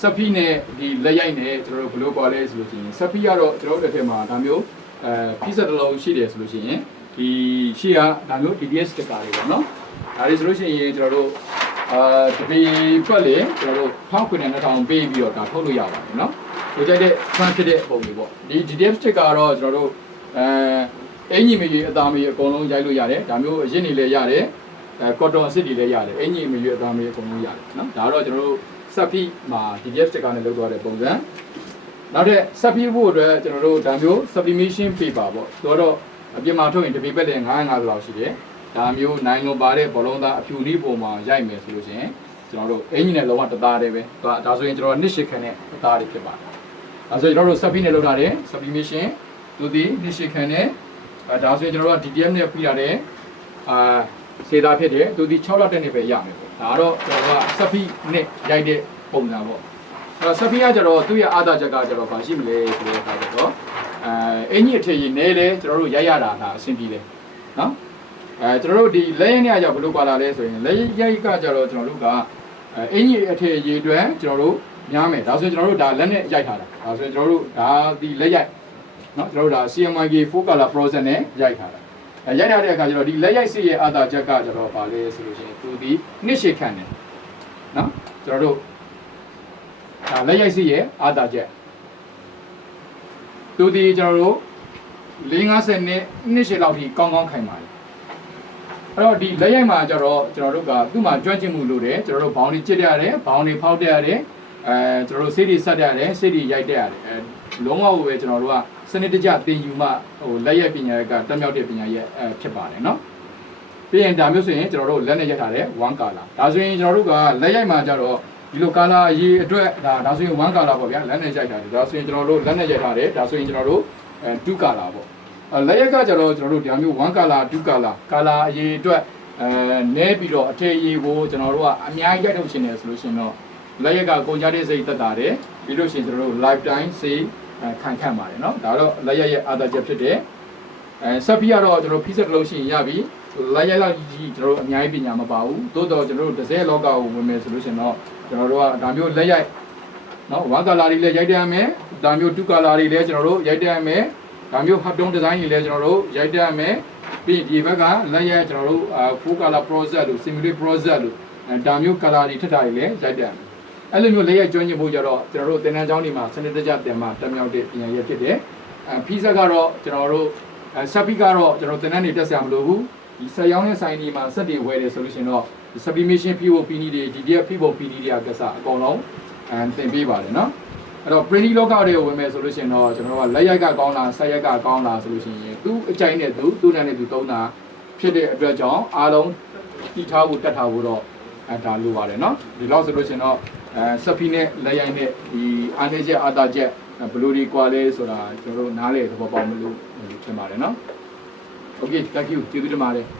စက်ဖီနဲ့ဒီလက်ရိုက်နဲ့ကျွန်တော်တို့ဘယ်လိုကွာလဲဆိုလို့ရှိရင်စက်ဖီကတော့ကျွန်တော်တို့တစ်ခါမှာဒါမျိုးဖိစက်တစ်လုံးရှိတယ်ဆိုလို့ရှိရင်ဒီရှေ့ကဒါမျိုး DDS စတစ်ကာတွေပေါ့နော်ဒါတွေဆိုလို့ရှိရင်ကျွန်တော်တို့တပီပွက်လေကျွန်တော်တို့1900ပေးပြီးတော့ဒါထုတ်လို့ရပါတယ်နော်ကိုကြိုက်တဲ့ front ဖြစ်တဲ့ပုံတွေပေါ့ဒီ DDS စတစ်ကာကတော့ကျွန်တော်တို့အင်ဂျီမီအသားမီအကုန်လုံးရိုက်လို့ရတယ်ဒါမျိုးအရင်နေလည်းရတယ်ကော်တွန်အစ်စ်တွေလည်းရတယ်အင်ဂျီမီအသားမီအကုန်လုံးရတယ်နော်ဒါတော့ကျွန်တော်တို့စက်ဖီမှာ DDS စတစ်ကာနဲ့လုပ်သွားတဲ့ပုံစံနောက်တဲ့စက်ဖီဖို့အတွက်ကျွန်တော်တို့ဒါမျိုး sublimation paper ပေါ့တော့အပြင်မှာထုတ်ရင်တပိပက်လည်း950လောက်ရှိတယ်ဒါမျိုးနိုင်လုံးပါတဲ့ဘောလုံးသားအဖြူလေးပုံမှာရိုက်မယ်ဆိုလို့ရှိရင်ကျွန်တော်တို့အင်ဂျင်နဲ့လုံးဝတသားတည်းပဲဒါဆိုရင်ကျွန်တော်နှစ်ရှစ်ခန်းနဲ့တသားလေးဖြစ်ပါတယ်ဒါဆိုရင်ကျွန်တော်တို့ sublimation နဲ့လုပ်ထားတယ် sublimation သူဒီနှစ်ရှစ်ခန်းနဲ့ဒါဆိုရင်ကျွန်တော်တို့က DTM နဲ့ပြီးရတယ်စေတာဖြစ်တယ်သူဒီ6လောက်တက်နေပဲရမယ်ပေါ့ဒါတော့ကျွန်တော်တို့က subfi နဲ့ရိုက်တဲ့ပုံစံပေါ့အဲ့ subfi ကကျတော့သူ့ရဲ့အာသာချက်ကကျတော့ဘာရှိမလဲဆိုတဲ့အခါကျတော့အင်ဂျင်အထည်ကြီးနဲလဲကျွန်တော်တို့ရိုက်ရတာဒါအဆင်ပြေတယ်နော်ကျွန်တော်တို့ဒီလက်ရိုက်နဲ့အကြောဘယ်လိုပါလာလဲဆိုရင်လက်ရိုက်ကကျတော့ကျွန်တော်တို့ကအင်ဂျင်အထည်ကြီးအတွင်းကျွန်တော်တို့များမယ်ဒါဆိုရင်ကျွန်တော်တို့ဒါလက်နဲ့ရိုက်ထားတာဒါဆိုရင်ကျွန်တော်တို့ဒါဒီလက်ရိုက်နော်ကျွန်တော်တို့ဒါ CMYK 4 color process နဲ့ရိုက်ထားတာရိုက်ထားတဲ့အခါကျတော့ဒီလက်ရိုက်စစ်ရဲ့အာသာချက်ကကျတော့ပါလဲဆိုလို့ရှိရင်သူဒီနှစ်ရှည်ခန့်တယ်နော်ကျွန်တော်တို့ဒါလက်ရိုက်စစ်ရဲ့အာသာချက်သူဒီကျွန်တော်တို့450နှစ်ရှည်လောက်ထိကောင်းကောင်းခိုင်ပါတယ်အဲ့တော့ဒီလက်ရိုက်မှာကျတော့ကျွန်တော်တို့ကသူ့မှာကျွမ်းကျင်မှုလို့တယ်ကျွန်တော်တို့ဘောင်းတွေချစ်ရတယ်ဘောင်းတွေဖောက်တက်ရတယ်ကျွန်တော်တို့ဆေးတွေဆက်တက်ရတယ်ဆေးတွေရိုက်တက်ရတယ်လုံးဝပဲကျွန်တော်တို့ကစနစ်တကျသင်ယူမှဟိုလက်ရိုက်ပညာကတက်မြောက်တဲ့ပညာရဲ့ဖြစ်ပါတယ်နော်ပြီးရင်ဒါမျိုးဆိုရင်ကျွန်တော်တို့လက်နဲ့ရိုက်ထားတဲ့1 color ဒါဆိုရင်ကျွန်တော်တို့ကလက်ရိုက်မှာကျတော့ဒီလို color အရေးအတွက်ဒါဆိုရင်1 color ပေါ့ဗျာလက်နဲ့ရိုက်ထားတယ်ဒါဆိုရင်ကျွန်တော်တို့လက်နဲ့ရိုက်ထားတယ်ဒါဆိုရင်ကျွန်တော်တို့2 color ပေါ့လက်ရိုက်ကကျတော့ကျွန်တော်တို့ဒီမျိုး1 color 2 color အရေးအတွက်နဲပြီးတော့အထည်အရေးကိုကျွန်တော်တို့ကအများကြီးရိုက်ထုတ်ရှင်တယ်ဆိုလို့ရှိရင်တော့လက်ရက်ကကုန်ကြတဲ့စိတ်သက်သာတယ်ပြီးလို့ရှိရင်ကျွန်တော်တို့ lifetime စေးခံခန့်ပါတယ်เนาะဒါတော့လက်ရရဲ့အာသာချက်ဖြစ်တယ်ဆက်ပြီးတော့ကျွန်တော်ဖိစက်တစ်လုံးရှိရင်ရပြီလက်ရလောက်ကြီးကျွန်တော်တို့အများကြီးပညာမပါဘူးသို့တော့ကျွန်တော်တို့တစ်စဲလောကကိုဝင်မယ်ဆိုလို့ရှိရင်တော့ကျွန်တော်တို့ကဒါမျိုးလက်ရိုက်เนาะ1 color တွေလည်းရိုက်တက်ရမယ်ဒါမျိုး2 color တွေလည်းကျွန်တော်တို့ရိုက်တက်ရမယ်ဒါမျိုး hot tone design တွေလည်းကျွန်တော်တို့ရိုက်တက်ရမယ်ပြီးဒီဘက်ကလက်ရကျွန်တော်တို့4 color process လို့ simulate process လို့ဒါမျိုး color တွေထပ်တာတွေလည်းရိုက်တက်ရမယ်အဲ့လိုမျိုးလက်ရိုက်ကျွမ်းကျင်ဖို့ကြတော့ကျွန်တော်တို့သင်တန်းကျောင်းတွေမှာစနစ်တကျသင်မှာတက်မြောက်တဲ့ပညာရပ်ဖြစ်တယ်ဖိစက်ကတော့ကျွန်တော်တို့ဆက်ပြီးကတော့ကျွန်တော်သင်တန်းတွေတက်ဆရာမလိုဘူးဒီဆက်ရောင်းတဲ့ဆိုင်တွေမှာစက်တွေဝယ်တယ်ဆိုလို့ရှိရင်တော့ sublimation POP တွေ DDF POP တွေကစအကုန်လုံးသင်ပေးပါတယ်နော်အဲ့တော့ printing လောကတွေကိုဝင်မယ်ဆိုလို့ရှိရင်တော့ကျွန်တော်တို့ကလက်ရိုက်ကကောင်းလားဆက်ရိုက်ကကောင်းလားဆိုလို့ရှိရင်သူ့အကြိုက်နဲ့သူ့နဲ့သူသုံးတာဖြစ်တဲ့အတွက်ကြောင့်အားလုံးတိထားဖို့တက်ထားဖို့တော့ဒါလိုပါတယ်နော်ဒီလောက်ဆိုလို့ရှိရင်တော့စက်ဖီနဲ့လက်ရိုက်နဲ့ဒီအားနည်းချက်အာသာချက်ဘယ်လိုဒီကွာလဲဆိုတာကျွန်တော်တို့နားလေသဘောပေါက်မလို့ထင်ပါတယ်နော် Okay thank you ကျေးဇူးတင်ပါတယ်